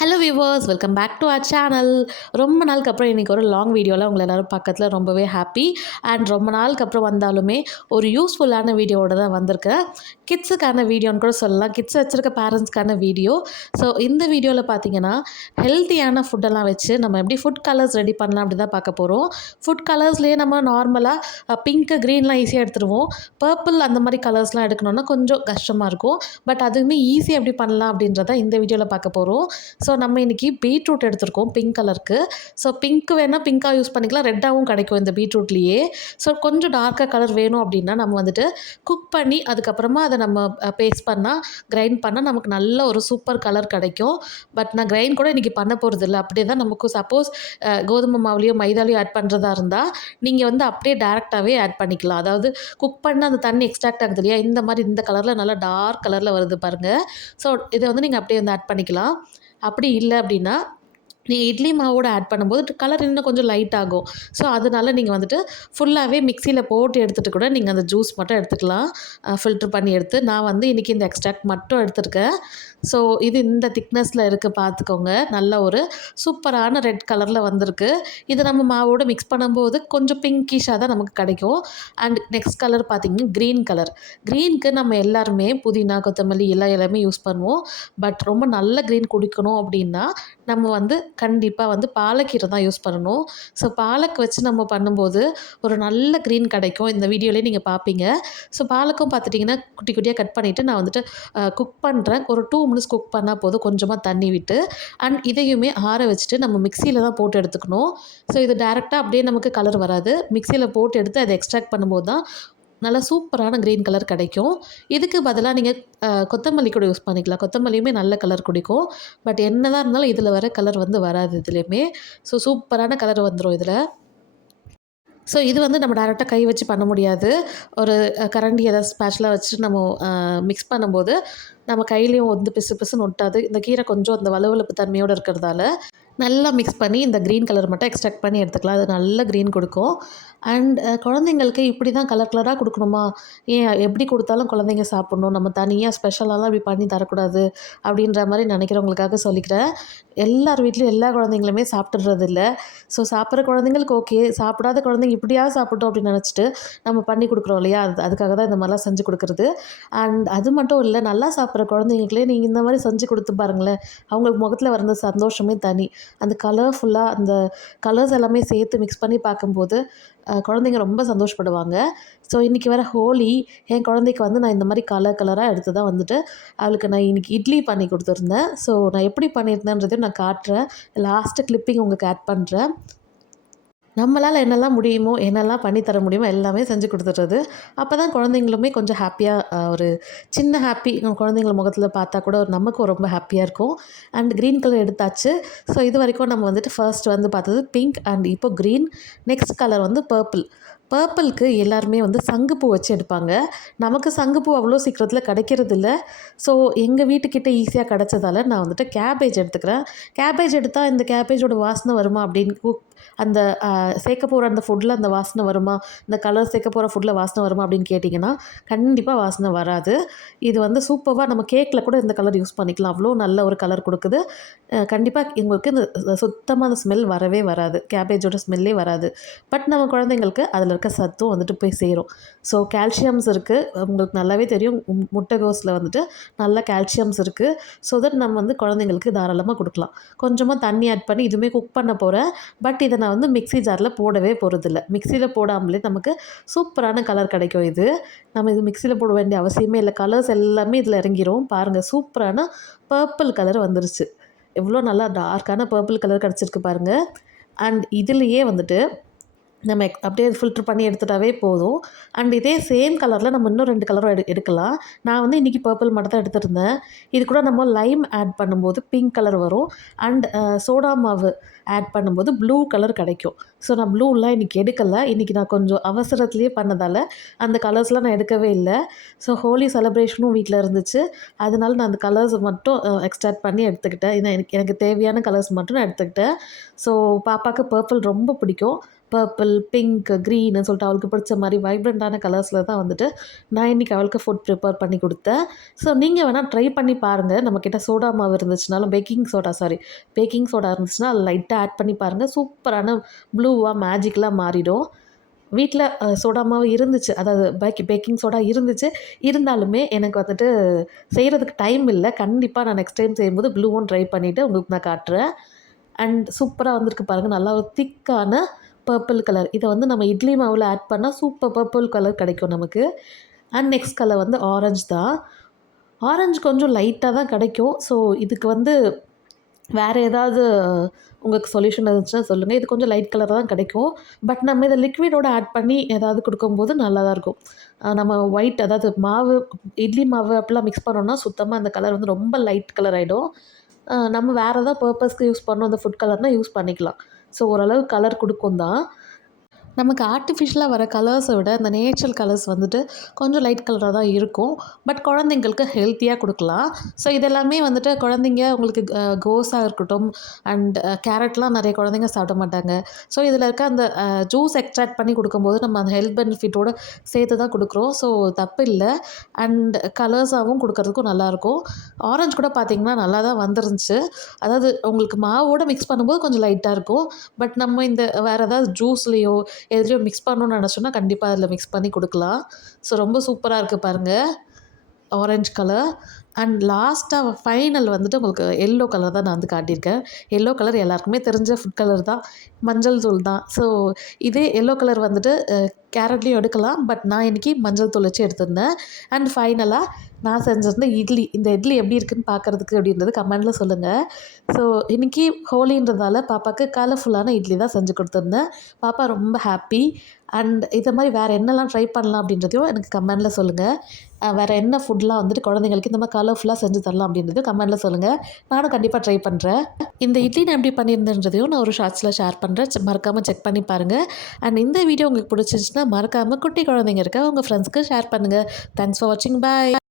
Hello viewers, welcome back to our channel. ரொம்ப நாளுக்கு அப்புறம் இன்றைக்கி ஒரு லாங் வீடியோவில் உங்களை எல்லோரும் பக்கத்தில் ரொம்பவே ஹாப்பி. அண்ட் ரொம்ப நாளுக்கு அப்புறம் வந்தாலுமே ஒரு யூஸ்ஃபுல்லான வீடியோவோட தான் வந்திருக்கேன். கிட்ஸுக்கான வீடியோன்னு கூட சொல்லலாம். கிட்ஸ் வச்சுருக்க பேரண்ட்ஸ்க்கான வீடியோ. ஸோ இந்த வீடியோவில் பார்த்தீங்கன்னா ஹெல்த்தியான ஃபுட்டெல்லாம் வச்சு நம்ம எப்படி ஃபுட் கலர்ஸ் ரெடி பண்ணலாம் அப்படி தான் பார்க்க போகிறோம். ஃபுட் கலர்ஸ்லேயே நம்ம நார்மலாக பிங்க்கு க்ரீன்லாம் ஈஸியாக எடுத்துருவோம். பர்பிள் அந்த மாதிரி கலர்ஸ்லாம் எடுக்கணுன்னா கொஞ்சம் கஷ்டமாக இருக்கும். பட் அதுவுமே ஈஸியாக எப்படி பண்ணலாம் அப்படின்றத இந்த வீடியோவில் பார்க்க போகிறோம். ஸோ நம்ம இன்றைக்கி பீட்ரூட் எடுத்திருக்கோம் பிங்க் கலருக்கு. ஸோ பிங்க்கு வேணால் பிங்க்காக யூஸ் பண்ணிக்கலாம், ரெட்டாகவும் கிடைக்கும் இந்த பீட்ரூட்லேயே. ஸோ கொஞ்சம் டார்க்காக கலர் வேணும் அப்படின்னா நம்ம வந்துட்டு குக் பண்ணி அதுக்கப்புறமா அதை நம்ம பேஸ்ட் பண்ணால் கிரைண்ட் பண்ணால் நமக்கு நல்ல ஒரு சூப்பர் கலர் கிடைக்கும். பட் நான் கிரைண்ட் கூட இன்றைக்கி பண்ண போகிறது இல்லை. அப்படியே தான் நமக்கு சப்போஸ் கோதுமை மாவுலேயோ மைதாலையோ ஆட் பண்ணுறதா இருந்தால் நீங்கள் வந்து அப்படியே டேரெக்டாகவே ஆட் பண்ணிக்கலாம். அதாவது குக் பண்ண அந்த தண்ணி எக்ஸ்ட்ராக்ட் ஆகுது இல்லையா, இந்த மாதிரி இந்த கலரில் நல்லா டார்க் கலரில் வருது பாருங்கள். ஸோ இதை வந்து நீங்கள் அப்படியே வந்து ஆட் பண்ணிக்கலாம். அப்படி இல்லை அப்படின்னா நீங்கள் இட்லி மாவோட ஆட் பண்ணும்போது கலர் இன்னும் கொஞ்சம் லைட் ஆகும். ஸோ அதனால நீங்கள் வந்துட்டு ஃபுல்லாகவே மிக்சியில் போட்டு எடுத்துகிட்டு கூட நீங்கள் அந்த ஜூஸ் மட்டும் எடுத்துக்கலாம், ஃபில்ட்ரு பண்ணி எடுத்து. நான் வந்து இன்றைக்கி இந்த எக்ஸ்ட்ராக்ட் மட்டும் எடுத்துருக்கேன். ஸோ இது இந்த திக்னஸில் இருக்குது பார்த்துக்கோங்க. நல்ல ஒரு சூப்பரான ரெட் கலரில் வந்திருக்கு. இதை நம்ம மாவோடு மிக்ஸ் பண்ணும்போது கொஞ்சம் பிங்கிஷாக தான் நமக்கு கிடைக்கும். அண்ட் நெக்ஸ்ட் கலர் பார்த்திங்கன்னா க்ரீன் கலர். க்ரீனுக்கு நம்ம எல்லாருமே புதினா, கொத்தமல்லி எல்லாமே யூஸ் பண்ணுவோம். பட் ரொம்ப நல்ல க்ரீன் குடிக்கணும் அப்படின்னா நம்ம வந்து கண்டிப்பாக வந்து பாலக்கீரை தான் யூஸ் பண்ணணும். ஸோ பாலக் வச்சு நம்ம பண்ணும்போது ஒரு நல்ல க்ரீன் கிடைக்கும். இந்த வீடியோலேயே நீங்கள் பார்ப்பீங்க. ஸோ பாலக்கும் பார்த்துட்டிங்கன்னா குட்டி குட்டியாக கட் பண்ணிவிட்டு நான் வந்துட்டு குக் பண்ணுறேன். ஒரு 2 மினிட்ஸ் குக் பண்ணால் போதும், கொஞ்சமாக தண்ணி விட்டு. அண்ட் இதையுமே ஆற வச்சுட்டு நம்ம மிக்சியில் தான் போட்டு எடுத்துக்கணும். ஸோ இது டேரெக்டாக அப்படியே நமக்கு கலர் வராது. மிக்சியில் போட்டு எடுத்து அதை எக்ஸ்ட்ராக்ட் பண்ணும்போது தான் நல்லா சூப்பரான க்ரீன் கலர் கிடைக்கும். இதுக்கு பதிலாக நீங்கள் கொத்தமல்லி கூட யூஸ் பண்ணிக்கலாம். கொத்தமல்லியுமே நல்ல கலர் குடிக்கும். பட் என்ன தான் இருந்தாலும் இதில் வர கலர் வந்து வராது இதுலேயுமே. ஸோ சூப்பரான கலர் வந்துடும் இதில். ஸோ இது வந்து நம்ம டேரெக்டாக கை வச்சு பண்ண முடியாது. ஒரு கரண்டி ஏதாவது ஸ்பேட்சுலா வச்சுட்டு நம்ம மிக்ஸ் பண்ணும்போது நம்ம கையிலையும் வந்து பிசு பிசுன்னு ஒட்டாது. இந்த கீரை கொஞ்சம் அந்த வழுவழுப்பு தன்மையோடு இருக்கிறதால நல்லா மிக்ஸ் பண்ணி இந்த க்ரீன் கலர் மட்டும் எக்ஸ்ட்ராக்ட் பண்ணி எடுத்துக்கலாம். அது நல்ல க்ரீன் கொடுக்கும். அண்ட் குழந்தைங்களுக்கு இப்படி தான் கலர் கலராக கொடுக்கணுமா, ஏன் எப்படி கொடுத்தாலும் குழந்தைங்க சாப்பிட்ணும், நம்ம தனியாக ஸ்பெஷலாலாம் இப்படி பண்ணி தரக்கூடாது அப்படின்ற மாதிரி நினைக்கிறவங்களுக்காக சொல்லிக்கிறேன். எல்லார் வீட்லேயும் எல்லா குழந்தைங்களுமே சாப்பிட்றது இல்லை. ஸோ சாப்பிட்ற குழந்தைங்களுக்கு ஓகே, சாப்பிடாத குழந்தைங்க இப்படியாவது சாப்பிட்டோம் அப்படின்னு நினச்சிட்டு நம்ம பண்ணி கொடுக்குறோம் இல்லையா, அதுக்காக தான் இந்த மாதிரிலாம் செஞ்சு கொடுக்குறது. அண்ட் அது மட்டும் இல்லை, நல்லா சாப்பிட்ற குழந்தைங்களுக்குள்ளே நீங்கள் இந்த மாதிரி செஞ்சு கொடுத்து பாருங்களேன், அவங்களுக்கு முகத்தில் வர சந்தோஷமே தனி. அந்த கலர்ஃபுல்லாக அந்த கலர்ஸ் எல்லாமே சேர்த்து மிக்ஸ் பண்ணி பார்க்கும்போது குழந்தைங்க ரொம்ப சந்தோஷப்படுவாங்க. ஸோ இன்றைக்கி வர ஹோலி என் குழந்தைக்கு வந்து நான் இந்த மாதிரி கலர் கலராக எடுத்து தான் வந்துட்டு அவளுக்கு நான் இன்றைக்கி இட்லி பண்ணி கொடுத்துருந்தேன். ஸோ நான் எப்படி பண்ணியிருந்தேன்றதையும் நான் காட்டுறேன். லாஸ்ட்டு கிளிப்பிங் உங்களுக்கு ஆட் பண்ணுறேன். நம்மளால் என்னெல்லாம் முடியுமோ, என்னெல்லாம் பண்ணி தர முடியுமோ எல்லாமே செஞ்சு கொடுத்துட்றது. அப்போ தான் குழந்தைங்களுமே கொஞ்சம் ஹாப்பியாக ஒரு சின்ன ஹாப்பி குழந்தைங்கள முகத்தில் பார்த்தா கூட நமக்கும் ரொம்ப ஹாப்பியாக இருக்கும். அண்ட் க்ரீன் கலர் எடுத்தாச்சு. ஸோ இது வரைக்கும் நம்ம வந்துட்டு ஃபர்ஸ்ட் வந்து பார்த்தது பிங்க் அண்ட் இப்போ க்ரீன். நெக்ஸ்ட் கலர் வந்து பர்பிள். பர்பிளுக்கு எல்லாருமே வந்து சங்குப்பூ வச்சு எடுப்பாங்க. நமக்கு சங்குப்பூ அவ்வளோ சீக்கிரத்தில் கிடைக்கிறதில்ல. ஸோ எங்கள் வீட்டுக்கிட்ட ஈஸியாக கிடச்சதால நான் வந்துட்டு கேபேஜ் எடுத்துக்கிறேன். கேபேஜ் எடுத்தால் இந்த கேபேஜோட வாசனை வருமா அப்படின்னு அந்த சேர்க்க போகிற அந்த ஃபுட்டில் அந்த வாசனை வருமா, இந்த கலர் சேர்க்க போகிற ஃபுட்டில் வாசனை வருமா அப்படின்னு கேட்டிங்கன்னா கண்டிப்பாக வாசனை வராது. இது வந்து சூப்பராக நம்ம கேக்கில் கூட இந்த கலர் யூஸ் பண்ணிக்கலாம். அவ்வளோ நல்ல ஒரு கலர் கொடுக்குது. கண்டிப்பாக எங்களுக்கு இந்த சுத்தமாக அந்த ஸ்மெல் வரவே வராது. கேபேஜோட ஸ்மெல்லே வராது. பட் நம்ம குழந்தைங்களுக்கு அதில் இருக்க சத்தும் வந்துட்டு போய் சேரும். ஸோ கால்சியம்ஸ் இருக்குது, உங்களுக்கு நல்லாவே தெரியும். முட்டைகோஸில் வந்துட்டு நல்ல கால்சியம்ஸ் இருக்குது. ஸோ தட் நம்ம வந்து குழந்தைங்களுக்கு தாராளமாக கொடுக்கலாம். கொஞ்சமாக தண்ணி ஆட் பண்ணி இதுவுமே குக் பண்ண போகிறேன். பட் இதை நான் வந்து மிக்ஸி ஜாரில் போடவே போகிறதில்ல. மிக்சியில் போடாமலே நமக்கு சூப்பரான கலர் கிடைக்கும். இது நம்ம இது மிக்சியில் போட வேண்டிய அவசியமே இல்லை. கலர்ஸ் எல்லாமே இதில் இறங்கிரும். பாருங்கள், சூப்பரான பர்பிள் கலர் வந்துருச்சு. எவ்வளோ நல்லா டார்க்கான பர்பிள் கலர் கிடச்சிருக்கு பாருங்கள். அண்ட் இதுலேயே வந்துட்டு நம்ம அப்படியே ஃபில்ட்ரு பண்ணி எடுத்துட்டாவே போதும். அண்ட் இதே சேம் கலரில் நம்ம இன்னும் 2 கலரும் எடுக்கலாம். நான் வந்து இன்றைக்கி பர்பிள் மட்டும் தான் எடுத்துருந்தேன். இது கூட நம்ம லைம் ஆட் பண்ணும்போது பிங்க் கலர் வரும். அண்ட் சோடா மாவு ஆட் பண்ணும்போது ப்ளூ கலர் கிடைக்கும். ஸோ நான் ப்ளூலாம் இன்றைக்கி எடுக்கலை. இன்றைக்கி நான் கொஞ்சம் அவசரத்துலேயே பண்ணதால் அந்த கலர்ஸ்லாம் நான் எடுக்கவே இல்லை. ஸோ ஹோலி செலிப்ரேஷனும் வீட்டில் இருந்துச்சு. அதனால நான் அந்த கலர்ஸ் மட்டும் எக்ஸ்ட்ராக்ட் பண்ணி எடுத்துக்கிட்டேன். எனக்கு தேவையான கலர்ஸ் மட்டும் நான் எடுத்துக்கிட்டேன். ஸோ பாப்பாவுக்கு பர்பிள் ரொம்ப பிடிக்கும். பர்பிள், பிங்க், க்ரீன்னு சொல்லிட்டு அவளுக்கு பிடிச்ச மாதிரி வைப்ரண்ட்டான கலர்ஸில் தான் வந்துட்டு நான் இன்றைக்கி அவளுக்கு ஃபுட் ப்ரிப்பேர் பண்ணி கொடுத்தேன். ஸோ நீங்கள் வேணால் ட்ரை பண்ணி பாருங்கள். நம்மக்கிட்ட சோடா மாவு இருந்துச்சுனாலும் பேக்கிங் சோடா இருந்துச்சுன்னா அதில் லைட்டாக ஆட் பண்ணி பாருங்கள். சூப்பரான ப்ளூவாக மேஜிக்கலாக மாறிடும். வீட்டில் சோடா மாவு இருந்துச்சு, அதாவது பேக்கிங் சோடா இருந்துச்சு. இருந்தாலுமே எனக்கு வந்துட்டு செய்கிறதுக்கு டைம் இல்லை. கண்டிப்பாக நான் நெக்ஸ்ட் டைம் செய்யும்போது ப்ளூவும் ட்ரை பண்ணிவிட்டு உங்களுக்கு நான் காட்டுறேன். அண்ட் சூப்பராக வந்திருக்கு பாருங்கள். நல்லா ஒரு திக்கான பர்பிள் கலர். இதை வந்து நம்ம இட்லி மாவில் ஆட் பண்ணால் சூப்பர் பர்பிள் கலர் கிடைக்கும் நமக்கு. அண்ட் நெக்ஸ்ட் கலர் வந்து ஆரஞ்சு தான். ஆரஞ்சு கொஞ்சம் லைட்டாக தான் கிடைக்கும். ஸோ இதுக்கு வந்து வேறு ஏதாவது உங்களுக்கு சொல்யூஷன் இருந்துச்சுன்னா சொல்லுங்கள். இது கொஞ்சம் லைட் கலர் தான் கிடைக்கும். பட் நம்ம இதை லிக்விடோட ஆட் பண்ணி ஏதாவது கொடுக்கும்போது நல்லா தான் இருக்கும். நம்ம ஒயிட், அதாவது மாவு, இட்லி மாவு அப்படிலாம் மிக்ஸ் பண்ணோம்னா சுத்தமாக அந்த கலர் வந்து ரொம்ப லைட் கலர் ஆகிடும். நம்ம வேறு ஏதாவது பர்பஸ்க்கு யூஸ் பண்ணோம் அந்த ஃபுட் கலர்னால் யூஸ் பண்ணிக்கலாம். ஸோ ஓரளவு கலர் கொடுக்கும் தான். நமக்கு ஆர்ட்டிஃபிஷியலாக வர கலர்ஸை விட இந்த நேச்சுரல் கலர்ஸ் வந்துட்டு கொஞ்சம் லைட் கலராக தான் இருக்கும். பட் குழந்தைங்களுக்கு ஹெல்த்தியாக கொடுக்கலாம். ஸோ இதெல்லாமே வந்துட்டு குழந்தைங்க உங்களுக்கு கோஸாக இருக்கட்டும் அண்ட் கேரட்லாம் நிறைய குழந்தைங்க சாப்பிட மாட்டாங்க. ஸோ இதில் இருக்க அந்த ஜூஸ் எக்ஸ்ட்ராக்ட் பண்ணி கொடுக்கும்போது நம்ம அந்த ஹெல்த் பெனிஃபிட்டோடு சேர்த்து தான் கொடுக்குறோம். ஸோ தப்பு இல்லை. அண்ட் கலர்ஸாகவும் கொடுக்கறதுக்கும் நல்லாயிருக்கும். ஆரஞ்சு கூட பார்த்திங்கன்னா நல்லா தான் வந்துருந்துச்சு. அதாவது உங்களுக்கு மாவோடு மிக்ஸ் பண்ணும்போது கொஞ்சம் லைட்டாக இருக்கும். பட் நம்ம இந்த வேறு ஏதாவது ஜூஸ்லேயோ எதுலேயோ மிக்ஸ் பண்ணணும்னு நினச்சோன்னா கண்டிப்பாக அதில் மிக்ஸ் பண்ணி கொடுக்கலாம். ஸோ ரொம்ப சூப்பராக இருக்குது பாருங்கள், ஆரஞ்ச் கலர். அண்ட் லாஸ்ட்டாக ஃபைனல் வந்துட்டு உங்களுக்கு எல்லோ கலர் தான் நான் வந்து காட்டியிருக்கேன். எல்லோ கலர் எல்லாருக்குமே தெரிஞ்ச ஃபுட் கலர் தான், மஞ்சள் தூள் தான். ஸோ இதே எல்லோ கலர் வந்துட்டு கேரட்லேயும் எடுக்கலாம். பட் நான் இன்றைக்கி மஞ்சள் தூள் வச்சு எடுத்திருந்தேன். அண்ட் ஃபைனலாக நான் செஞ்சிருந்த இட்லி. இந்த இட்லி எப்படி இருக்குதுன்னு பார்க்குறதுக்கு அப்படின்றது கமெண்டில் சொல்லுங்கள். ஸோ இன்றைக்கி ஹோலின்றதால பாப்பாவுக்கு கலர்ஃபுல்லான இட்லி தான் செஞ்சு கொடுத்துருந்தேன். பாப்பா ரொம்ப ஹாப்பி. அண்ட் இதை மாதிரி வேறு என்னெல்லாம் ட்ரை பண்ணலாம் அப்படின்றதையும் எனக்கு கமெண்டில் சொல்லுங்கள். வேறு என்ன ஃபுட்லாம் வந்துட்டு குழந்தைங்களுக்கு இந்த மாதிரி கலர்ஃபுல்லாக செஞ்சு தரலாம் அப்படின்றதையும் கமெண்டில் சொல்லுங்கள். நானும் கண்டிப்பாக ட்ரை பண்ணுறேன். இந்த இட்லி நான் எப்படி பண்ணியிருந்தேன்றதையும் நான் ஒரு ஷார்ட்ஸில் ஷேர் பண்ணுறேன். மறக்காமல் செக் பண்ணி பாருங்கள். அண்ட் இந்த வீடியோ உங்களுக்கு பிடிச்சிருந்துச்சுன்னா மறக்காமல் குட்டி குழந்தைங்க இருக்க உங்கள் ஃப்ரெண்ட்ஸ்க்கு ஷேர் பண்ணுங்கள். தேங்க்ஸ் ஃபார் வாட்சிங். பாய்.